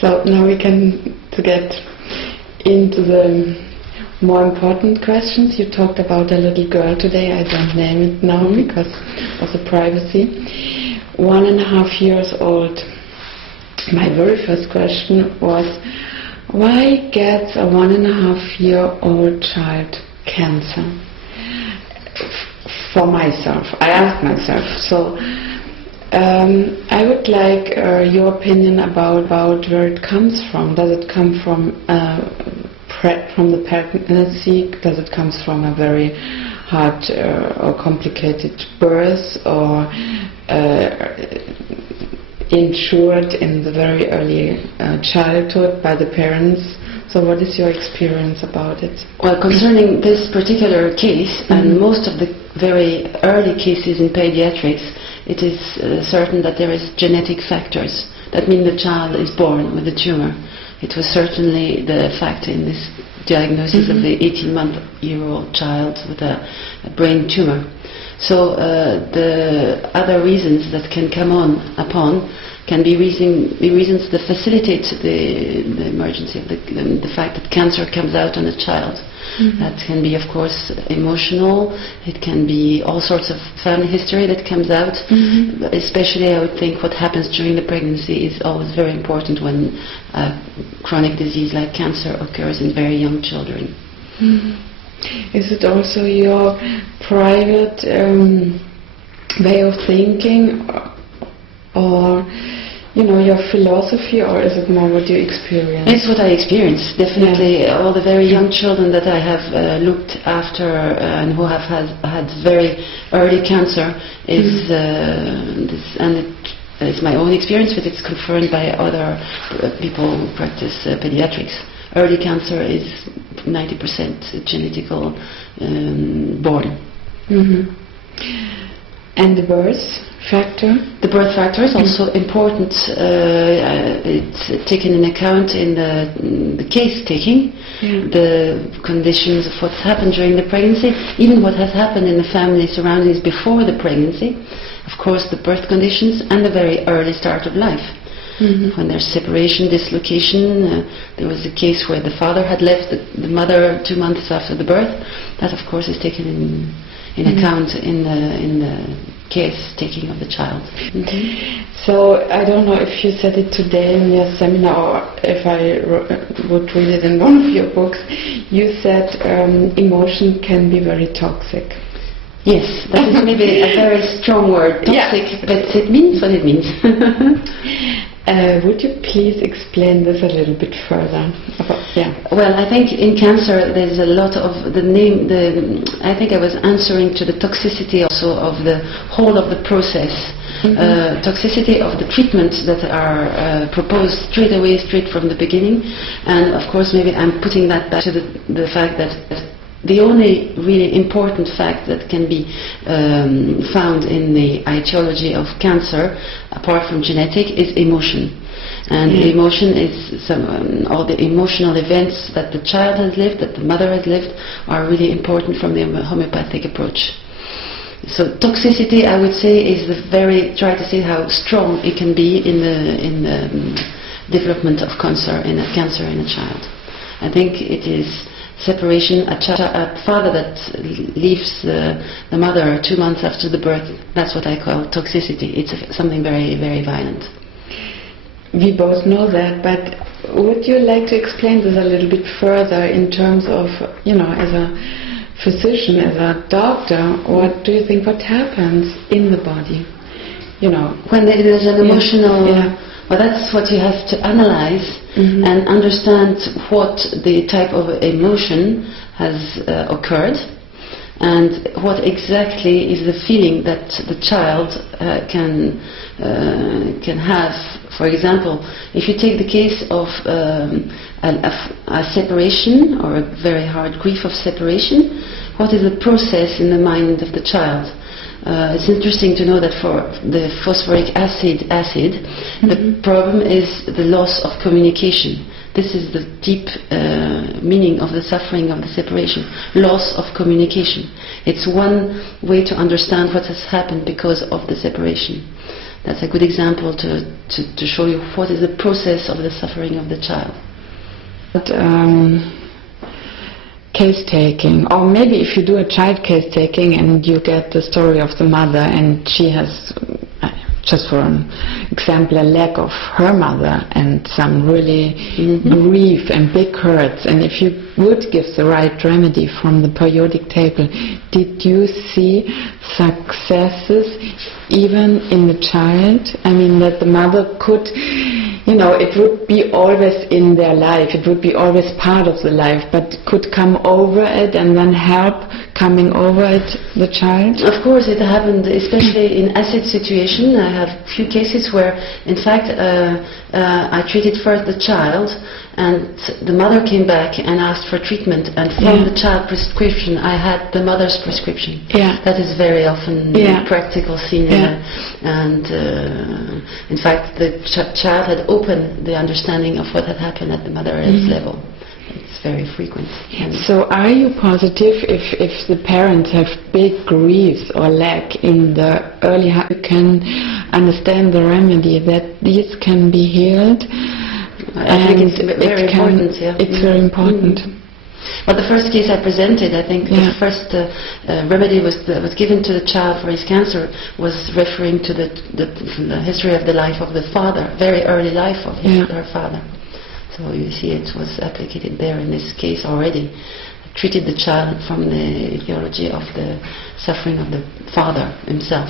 So now we can get into the more important questions. You talked about a little girl today. I don't name it now because of the privacy. 1.5 years old. My very first question was, why gets a 1.5-year-old child cancer? For myself, I asked myself. So I would like your opinion about where it comes from. Does it come from the pregnancy? Does it come from a very hard or complicated birth, or insured in the very early childhood by the parents? So what is your experience about it? Well, concerning this particular case, and most of the very early cases in pediatrics, it is certain that there is genetic factors. That means the child is born with a tumor. It was certainly the fact in this diagnosis of the 18-month-old child with a brain tumor. So the other reasons that can come upon can be reasons that facilitate the emergency of the fact that cancer comes out on a child. That can be, of course, emotional. It can be all sorts of family history that comes out. Especially, I would think what happens during the pregnancy is always very important when a chronic disease like cancer occurs in very young children. Is it also your private way of thinking, or your philosophy, or is it more what you experience? It's what I experience, definitely. Yeah. All the very young children that I have looked after and who have had very early cancer is it's my own experience, but it's confirmed by other people who practice pediatrics. Early cancer is 90% genetical born. And the birth factor? The birth factor is also important. It's taken in account in the case taking, the conditions of what's happened during the pregnancy, even what has happened in the family surroundings before the pregnancy, of course the birth conditions, and the very early start of life. When there's separation, dislocation, there was a case where the father had left the mother 2 months after the birth. That, of course, is taken in account in the case taking of the child. So I don't know if you said it today in your seminar, or if I would read it in one of your books. You said emotion can be very toxic. Yes, that is maybe a very strong word, toxic, but it means what it means. Would you please explain this a little bit further? Well, I think in cancer there's a lot of I think I was answering to the toxicity also of the whole of the process. Toxicity of the treatments that are proposed straight from the beginning, and of course maybe I'm putting that back to the fact that the only really important fact that can be found in the etiology of cancer, apart from genetic, is emotion. And emotion is all the emotional events that the child has lived, that the mother has lived, are really important from the homeopathic approach. So toxicity, I would say, is try to see how strong it can be in the development of cancer in a child. I think it is separation, a father that leaves the mother 2 months after the birth, that's what I call toxicity. It's something very, very violent. We both know that, but would you like to explain this a little bit further in terms of, as a physician, as a doctor, what do you think, what happens in the body? When there is an emotional... Well, that's what you have to analyze and understand what the type of emotion has occurred, and what exactly is the feeling that the child can have. For example, if you take the case of a separation, or a very hard grief of separation, what is the process in the mind of the child? It's interesting to know that for the phosphoric acid, the problem is the loss of communication. This is the deep meaning of the suffering of the separation. Loss of communication. It's one way to understand what has happened because of the separation. That's a good example to show you what is the process of the suffering of the child. But, case taking, or maybe if you do a child case taking and you get the story of the mother and she has, just for an example, a lack of her mother and some really grief and big hurts, and if you would give the right remedy from the periodic table, did you see successes even in the child? I mean, that the mother could, it would be always in their life, it would be always part of the life, but could come over it and then help coming over it the child? Of course, it happened, especially in acid situation. I have few cases where, in fact, I treated first the child, and the mother came back and asked for treatment, and from the child prescription I had the mother's prescription. That is very often a practical scene, and in fact the child had opened the understanding of what had happened at the mother's level. It's very frequent. So are you positive if the parents have big griefs or lack in the early, you can understand the remedy that these can be healed? I think it's very important. It's very important. Well, the first case I presented, I think the first remedy that was given to the child for his cancer was referring to the history of the life of the father, very early life of her father. So you see, it was applicated there in this case already. Treated the child from the etiology of the suffering of the father himself.